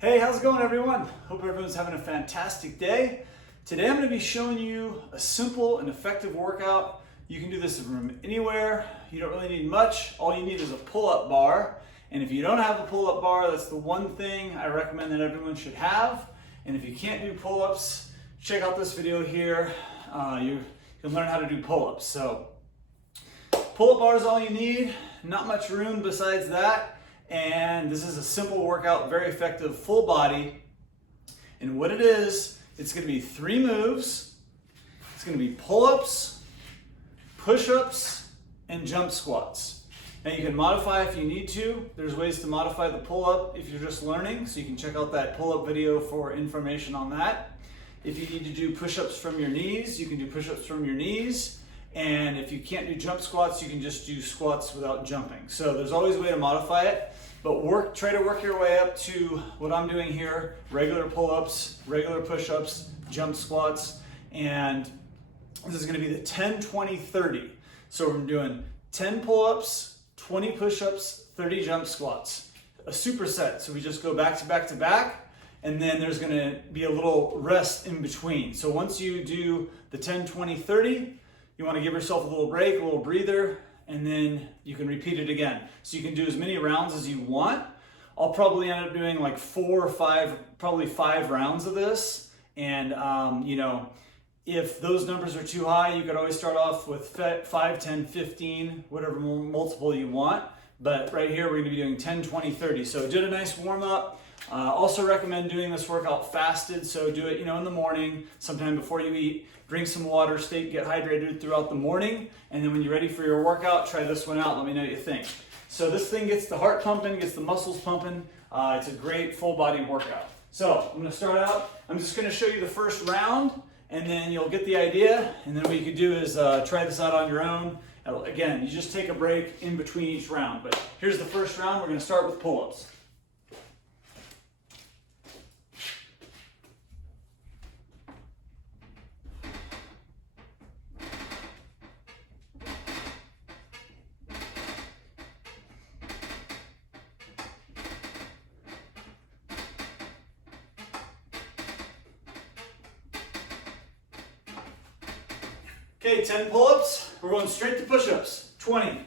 Hey, how's it going everyone? Hope everyone's having a fantastic day. Today I'm going to be showing you a simple and effective workout. You can do this from anywhere. You don't really need much. All you need is a pull-up bar. And if you don't have a pull-up bar, that's the one thing I recommend that everyone should have. And if you can't do pull-ups, check out this video here. You can learn how to do pull-ups. So pull-up bar is all you need. Not much room besides that. And this is a simple workout, very effective, full body. And what it is, it's going to be 3 moves. It's going to be pull-ups, push-ups, and jump squats. Now you can modify if you need to. There's ways to modify the pull-up if you're just learning, so you can check out that pull-up video for information on that. If you need to do push-ups from your knees, you can do push-ups from your knees. And if you can't do jump squats, you can just do squats without jumping. So there's always a way to modify it, but try to work your way up to what I'm doing here: regular pull-ups, regular push-ups, jump squats, and this is gonna be the 10-20-30. So we're doing 10 pull-ups, 20 push-ups, 30 jump squats. A superset, so we just go back to back to back, and then there's gonna be a little rest in between. So once you do the 10-20-30, you want to give yourself a little break, a little breather, and then you can repeat it again. So you can do as many rounds as you want. I'll probably end up doing like 4 or 5, probably 5 rounds of this. And if those numbers are too high, you could always start off with 5, 10, 15, whatever multiple you want. But right here, we're going to be doing 10, 20, 30. So did a nice warm up. Also recommend doing this workout fasted. So do it, in the morning, sometime before you eat. Drink some water, get hydrated throughout the morning, and then when you're ready for your workout, try this one out. Let me know what you think. So this thing gets the heart pumping, gets the muscles pumping. It's a great full body workout. So I'm gonna start out. I'm just gonna show you the first round, and then you'll get the idea. And then what you could do is try this out on your own. Again, you just take a break in between each round. But here's the first round. We're gonna start with pull-ups. Okay, 10 pull-ups. We're going straight to push-ups. 20.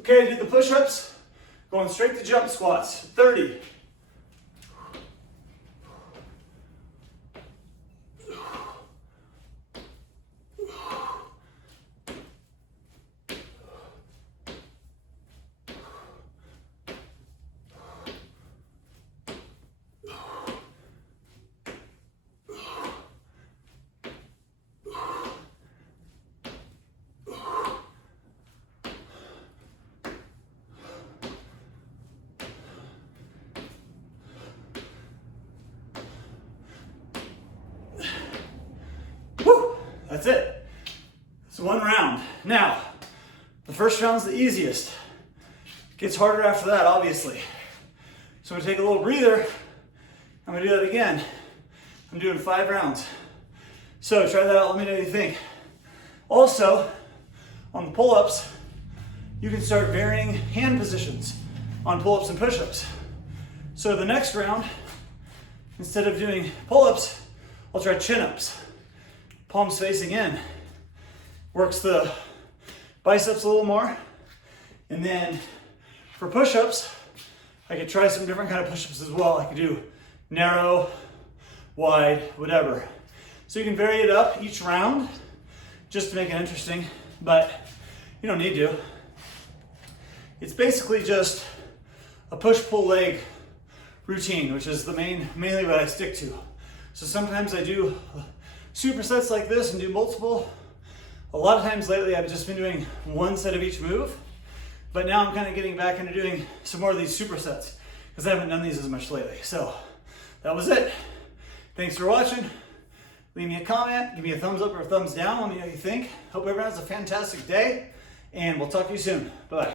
Okay, did the push-ups. Going straight to jump squats, 30. That's it. It's one round. Now, the first round's the easiest. It gets harder after that, obviously. So I'm gonna take a little breather. I'm gonna do that again. I'm doing 5 rounds. So try that out, let me know what you think. Also, on the pull-ups, you can start varying hand positions on pull-ups and push-ups. So the next round, instead of doing pull-ups, I'll try chin-ups. Palms facing in. Works the biceps a little more. And then for push-ups, I could try some different kind of push-ups as well. I could do narrow, wide, whatever. So you can vary it up each round just to make it interesting, but you don't need to. It's basically just a push-pull leg routine, which is mainly what I stick to. So sometimes I do supersets like this and do multiple. A lot of times lately I've just been doing 1 set of each move, but now I'm kind of getting back into doing some more of these supersets because I haven't done these as much lately. So that was it. Thanks for watching. Leave me a comment, give me a thumbs up or a thumbs down. Let me know what you think. Hope everyone has a fantastic day, and we'll talk to you soon. Bye.